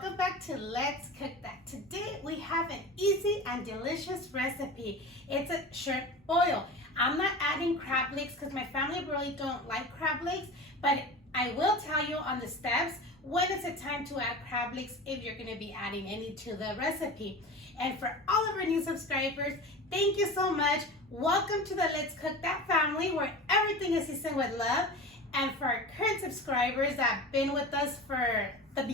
welcome back to Let's Cook That. Today we have an easy and delicious recipe. It's a shrimp boil. I'm not adding crab legs because my family really don't like crab legs, but I will tell you on the steps when it's a time to add crab legs if you're going to be adding any to the recipe. And for all of our new subscribers, thank you so much. Welcome to the Let's Cook That family where everything is seasoned with love. And for our current subscribers that have been with us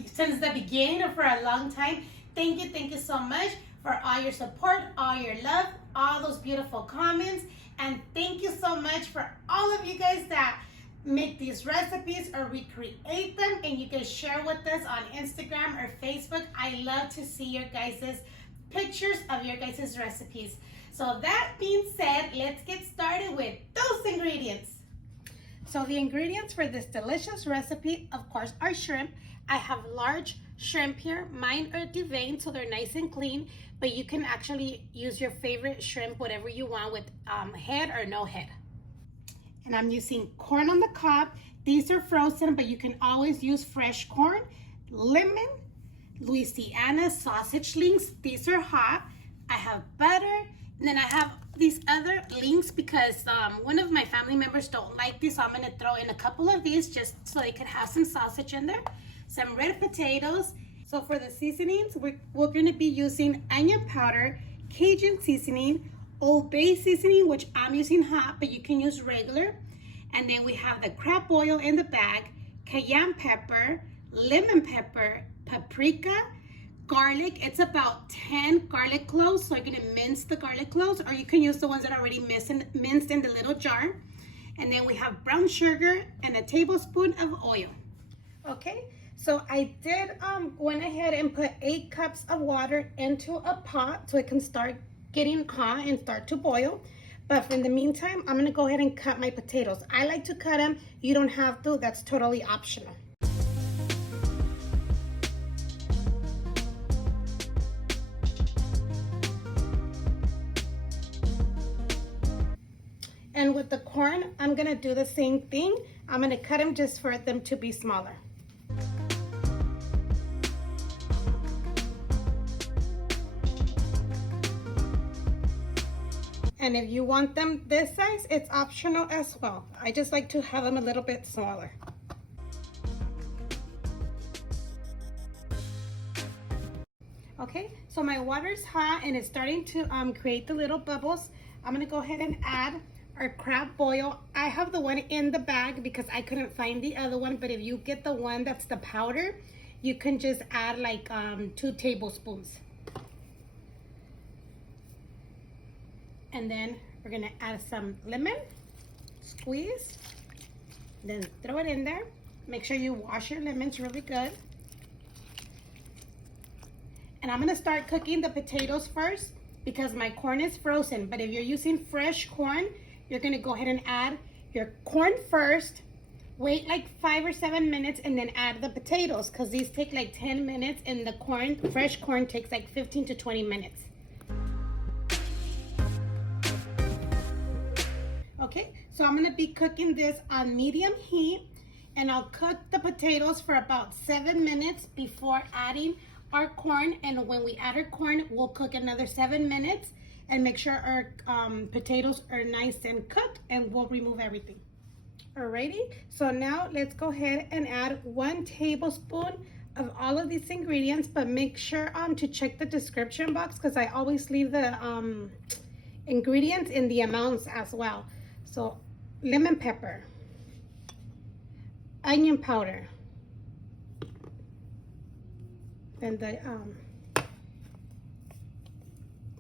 since the beginning or for a long time, thank you so much for all your support, all your love, all those beautiful comments. And thank you so much for all of you guys that make these recipes or recreate them and you guys share with us on Instagram or Facebook. I love to see your guys' pictures of your guys' recipes. So that being said, let's get started with those ingredients. So the ingredients for this delicious recipe, of course, are shrimp. I have large shrimp here. Mine are deveined, so they're nice and clean, but you can actually use your favorite shrimp, whatever you want, with head or no head. And I'm using corn on the cob. These are frozen, but you can always use fresh corn, lemon, Louisiana sausage links. These are hot. I have butter, and then I have these other links because one of my family members don't like these, so I'm going to throw in a couple of these just so they could have some sausage in there. Some red potatoes. So for the seasonings, we're going to be using onion powder, Cajun seasoning, Old Bay seasoning, which I'm using hot, but you can use regular. And then we have the crab oil in the bag, cayenne pepper, lemon pepper, paprika, garlic. It's about 10 garlic cloves, so you're going to mince the garlic cloves, or you can use the ones that are already minced in the little jar. And then we have brown sugar and a tablespoon of oil. Okay, so I did went ahead and put 8 cups of water into a pot so it can start getting hot and start to boil. But in the meantime, I'm going to go ahead and cut my potatoes. I like to cut them. You don't have to. That's totally optional. And with the corn, I'm going to do the same thing. I'm going to cut them just for them to be smaller. And if you want them this size, it's optional as well. I just like to have them a little bit smaller. Okay, so my water's hot and it's starting to create the little bubbles. I'm gonna go ahead and add our crab boil. I have the one in the bag because I couldn't find the other one, but if you get the one that's the powder, you can just add like 2 tablespoons. And then we're gonna add some lemon, squeeze, then throw it in there. Make sure you wash your lemons really good. And I'm gonna start cooking the potatoes first because my corn is frozen. But if you're using fresh corn, you're gonna go ahead and add your corn first, wait like 5 or 7 minutes, and then add the potatoes because these take like 10 minutes and the corn, fresh corn, takes like 15 to 20 minutes. Okay, so I'm gonna be cooking this on medium heat, and I'll cook the potatoes for about 7 minutes before adding our corn. And when we add our corn, we'll cook another 7 minutes and make sure our potatoes are nice and cooked, and we'll remove everything. Alrighty, so now let's go ahead and add 1 tablespoon of all of these ingredients, but make sure to check the description box because I always leave the ingredients in the amounts as well. So lemon pepper, onion powder, and the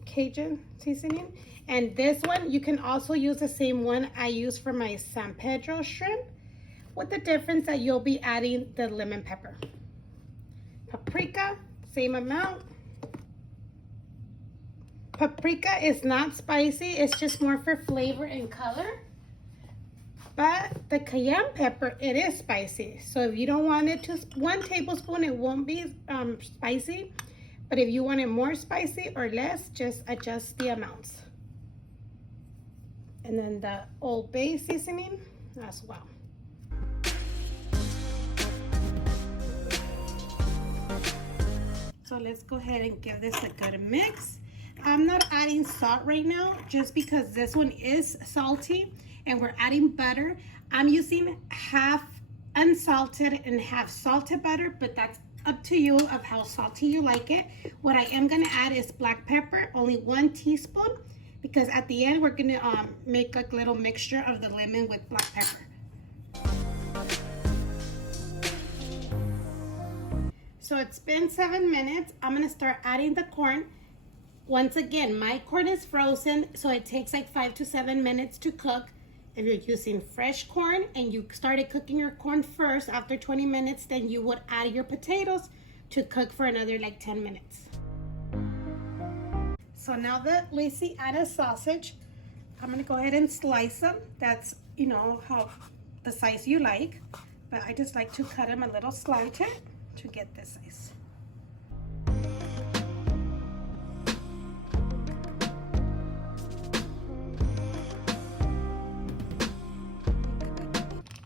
Cajun seasoning. And this one, you can also use the same one I use for my San Pedro shrimp, with the difference that you'll be adding the lemon pepper. Paprika, same amount. Paprika is not spicy, it's just more for flavor and color. But the cayenne pepper, it is spicy. So if you don't want it to, 1 tablespoon, it won't be spicy. But if you want it more spicy or less, just adjust the amounts. And then the Old Bay seasoning as well. let's go ahead and give this a good mix. I'm not adding salt right now just because this one is salty and we're adding butter. I'm using half unsalted and half salted butter, but that's up to you of how salty you like it. What I am gonna add is black pepper, only 1 teaspoon, because at the end we're gonna make a little mixture of the lemon with black pepper. So it's been 7 minutes. I'm gonna start adding the corn. Once again, my corn is frozen, so it takes like 5 to 7 minutes to cook. If you're using fresh corn and you started cooking your corn first after 20 minutes, then you would add your potatoes to cook for another like 10 minutes. So now that Lacey added sausage, I'm gonna go ahead and slice them. That's, you know, how the size you like, but I just like to cut them a little slanted to get this size.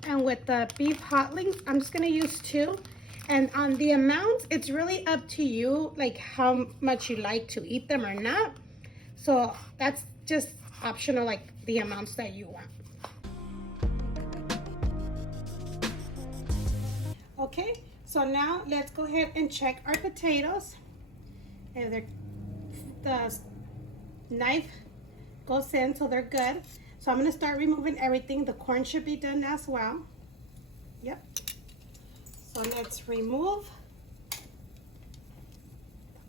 And with the beef hot links, I'm just gonna use 2. And on the amounts, it's really up to you, like how much you like to eat them or not. So that's just optional, like the amounts that you want. Okay, so now let's go ahead and check our potatoes. If the knife goes in, so they're good. So I'm gonna start removing everything. The corn should be done as well. Yep. So let's remove the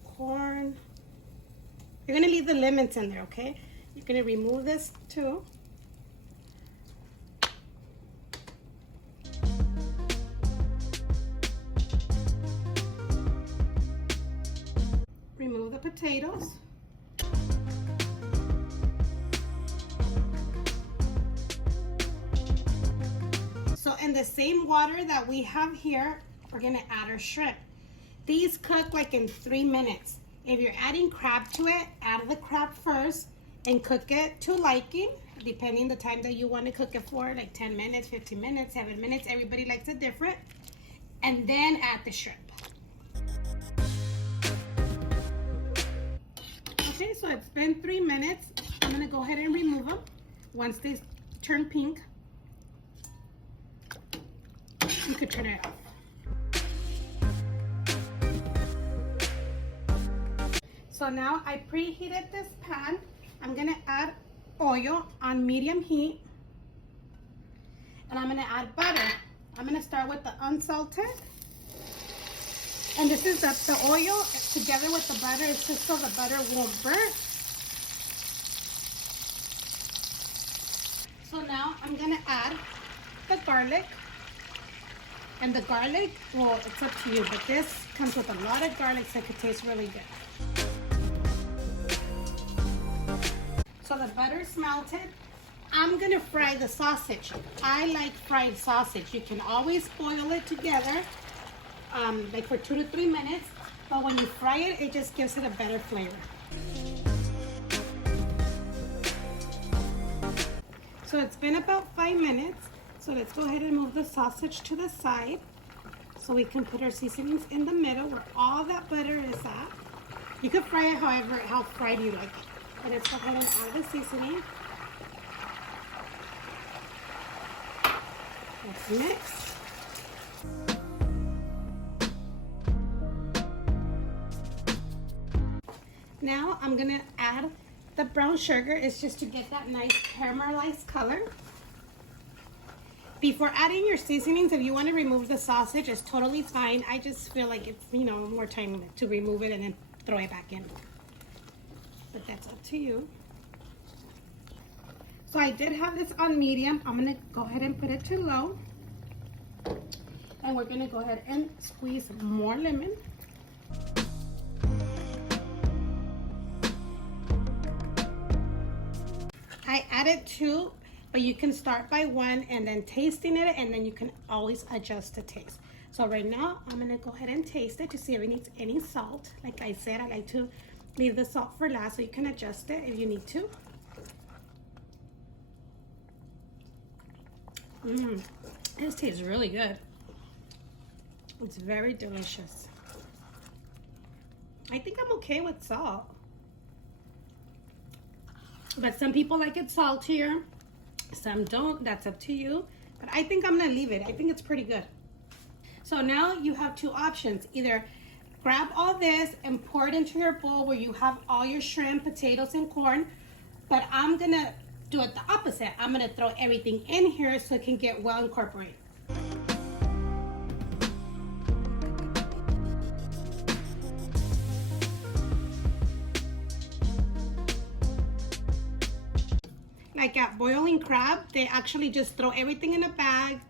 corn. You're gonna leave the lemons in there, okay? You're gonna remove this too. Remove the potatoes. So in the same water that we have here, we're gonna add our shrimp. These cook like in 3 minutes. If you're adding crab to it, add the crab first and cook it to liking, depending the time that you want to cook it for, like 10 minutes, 15 minutes, 7 minutes. Everybody likes it different. And then add the shrimp. Okay, so it's been 3 minutes. I'm gonna go ahead and remove them. Once they turn pink, you could turn it off. So now I preheated this pan. I'm gonna add oil on medium heat. And I'm gonna add butter. I'm gonna start with the unsalted. And this is the oil together with the butter. It's just so the butter won't burn. So now I'm gonna add the garlic. And the garlic, well, it's up to you, but this comes with a lot of garlic, so it could taste really good. So the butter's melted. I'm gonna fry the sausage. I like fried sausage. You can always boil it together, like for 2 to 3 minutes, but when you fry it, it just gives it a better flavor. So it's been about 5 minutes. So let's go ahead and move the sausage to the side so we can put our seasonings in the middle where all that butter is at. You can fry it how fried you like it. And let's go ahead and add the seasoning. Let's mix. Now I'm gonna add the brown sugar. It's just to get that nice caramelized color. Before adding your seasonings, if you want to remove the sausage, it's totally fine. I just feel like it's, you know, more time to remove it and then throw it back in. But that's up to you. So I did have this on medium. I'm going to go ahead and put it to low. And we're going to go ahead and squeeze more lemon. I added 2. But you can start by 1 and then tasting it, and then you can always adjust the taste. So right now, I'm gonna go ahead and taste it to see if it needs any salt. Like I said, I like to leave the salt for last, so you can adjust it if you need to. This tastes really good. It's very delicious. I think I'm okay with salt. But some people like it saltier, some don't. That's up to you. But I think I'm gonna leave it. I think it's pretty good. So now you have two options. Either grab all this and pour it into your bowl where you have all your shrimp, potatoes, and corn. But I'm gonna do it the opposite. I'm gonna throw everything in here so it can get well incorporated. Like at boiling crab, they actually just throw everything in a bag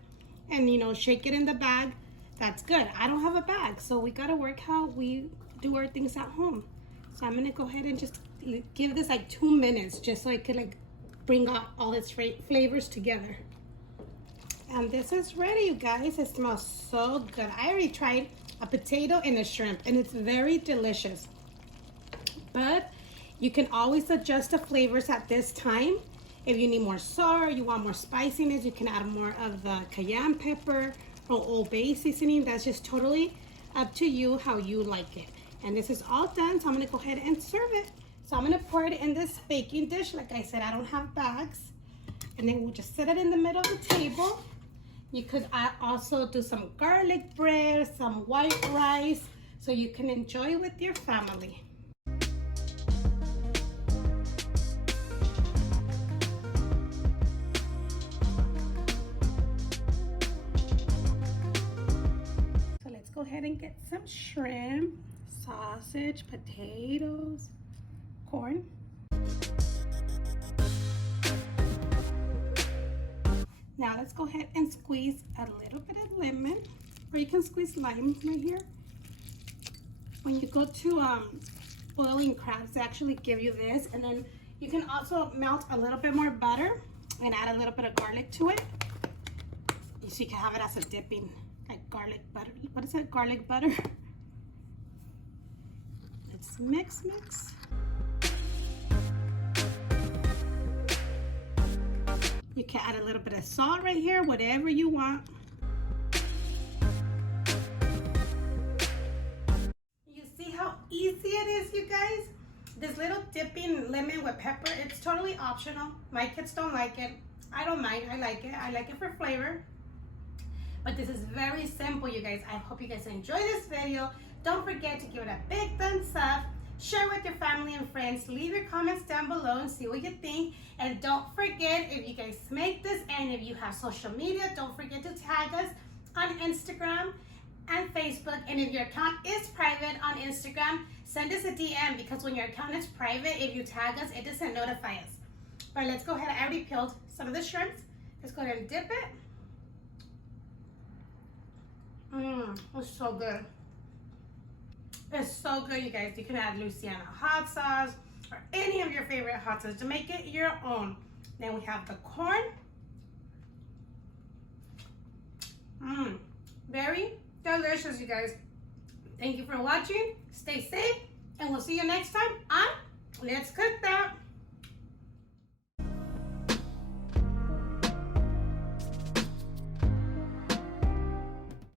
and, you know, shake it in the bag. That's good. I don't have a bag, so we gotta work how we do our things at home. So I'm gonna go ahead and just give this like 2 minutes just so I could like bring out all its flavors together. And this is ready, you guys. It smells so good. I already tried a potato and a shrimp, and it's very delicious. But you can always adjust the flavors at this time. If you need more sour, you want more spiciness, you can add more of the cayenne pepper or Old Bay seasoning. That's just totally up to you how you like it. And this is all done, so I'm gonna go ahead and serve it. So I'm gonna pour it in this baking dish. Like I said, I don't have bags. And then we'll just set it in the middle of the table. You could also do some garlic bread, some white rice, so you can enjoy with your family. Go ahead and get some shrimp, sausage, potatoes, corn. Now let's go ahead and squeeze a little bit of lemon, or you can squeeze lime right here. When you go to boiling crabs, they actually give you this, and then you can also melt a little bit more butter and add a little bit of garlic to it, so you can have it as a dipping. Like garlic butter. What is it? Garlic butter. Let's mix. You can add a little bit of salt right here, whatever you want. You see how easy it is, you guys? This little dipping lemon with pepper, it's totally optional. My kids don't like it. I don't mind. I like it. I like it for flavor. But this is very simple, you guys. I hope you guys enjoy this video. Don't forget to give it a big thumbs up. Share with your family and friends. Leave your comments down below and see what you think. And don't forget, if you guys make this and if you have social media, don't forget to tag us on Instagram and Facebook. And if your account is private on Instagram, send us a DM, because when your account is private, if you tag us, it doesn't notify us. But let's go ahead. I already peeled some of the shrimps. Let's go ahead and dip it. It's so good. It's so good, you guys. You can add Louisiana hot sauce or any of your favorite hot sauce to make it your own. Then we have the corn. Very delicious, you guys. Thank you for watching. Stay safe, and we'll see you next time on Let's Cook That.